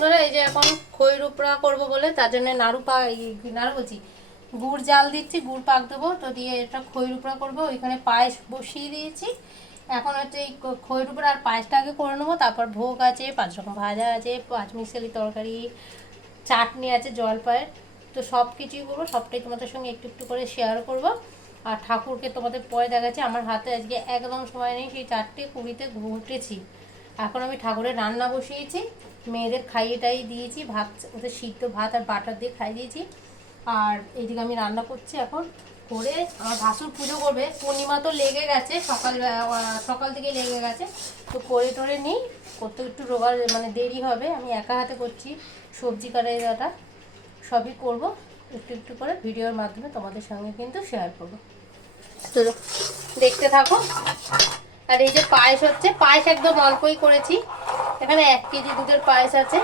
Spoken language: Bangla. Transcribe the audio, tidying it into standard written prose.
বন্ধুরা, এই যে এখন খই রূপড়া করবো বলে তার জন্য নাড়ু বলছি, গুড় জাল দিচ্ছি, গুড় পাক দেবো তো দিয়ে এটা খই রূপড়া করবো। ওইখানে পায়েস বসিয়ে দিয়েছি। এখন হচ্ছে এই খই রূপড়া আর পায়েসটা আগে করে নেবো, তারপর ভোগ আছে, 5 রকম ভাজা আছে, 5 মিশালি তরকারি, চাটনি আছে, জলপাইয়ের। তো সব কিছুই করবো, সবটাই তোমাদের সঙ্গে একটু একটু করে শেয়ার করব। আর ঠাকুরকে তোমাদের পরে দেখাচ্ছি। আমার হাতে আজকে একদম সময় নেই, সেই 4:20-তে উঠেছি। এখন আমি ঠাকুরের রান্না বসিয়েছি, মেয়েদের খাইয়েটাই দিয়েছি, ভাত ওদের সিদ্ধ ভাত আর বাটার দিয়ে খাইয়ে দিয়েছি। আর এইদিকে আমি রান্না করছি এখন করে। আমার ভাসুর পুজো করবে, পূর্ণিমা তো লেগে গেছে, সকাল থেকে লেগে গেছে। তো করে টোরে নিই, করতে একটু রোগার মানে দেরি হবে। আমি একা হাতে করছি, সবজি কাটাটা সবই করব একটু একটু করে ভিডিওর মাধ্যমে তোমাদের সঙ্গে কিন্তু শেয়ার করব। তো দেখতে থাকো। আর এই যে পায়েস হচ্ছে, পায়েস একদম অল্পই করেছি। এখানে 1 কেজি দুধের পায়েস আছে।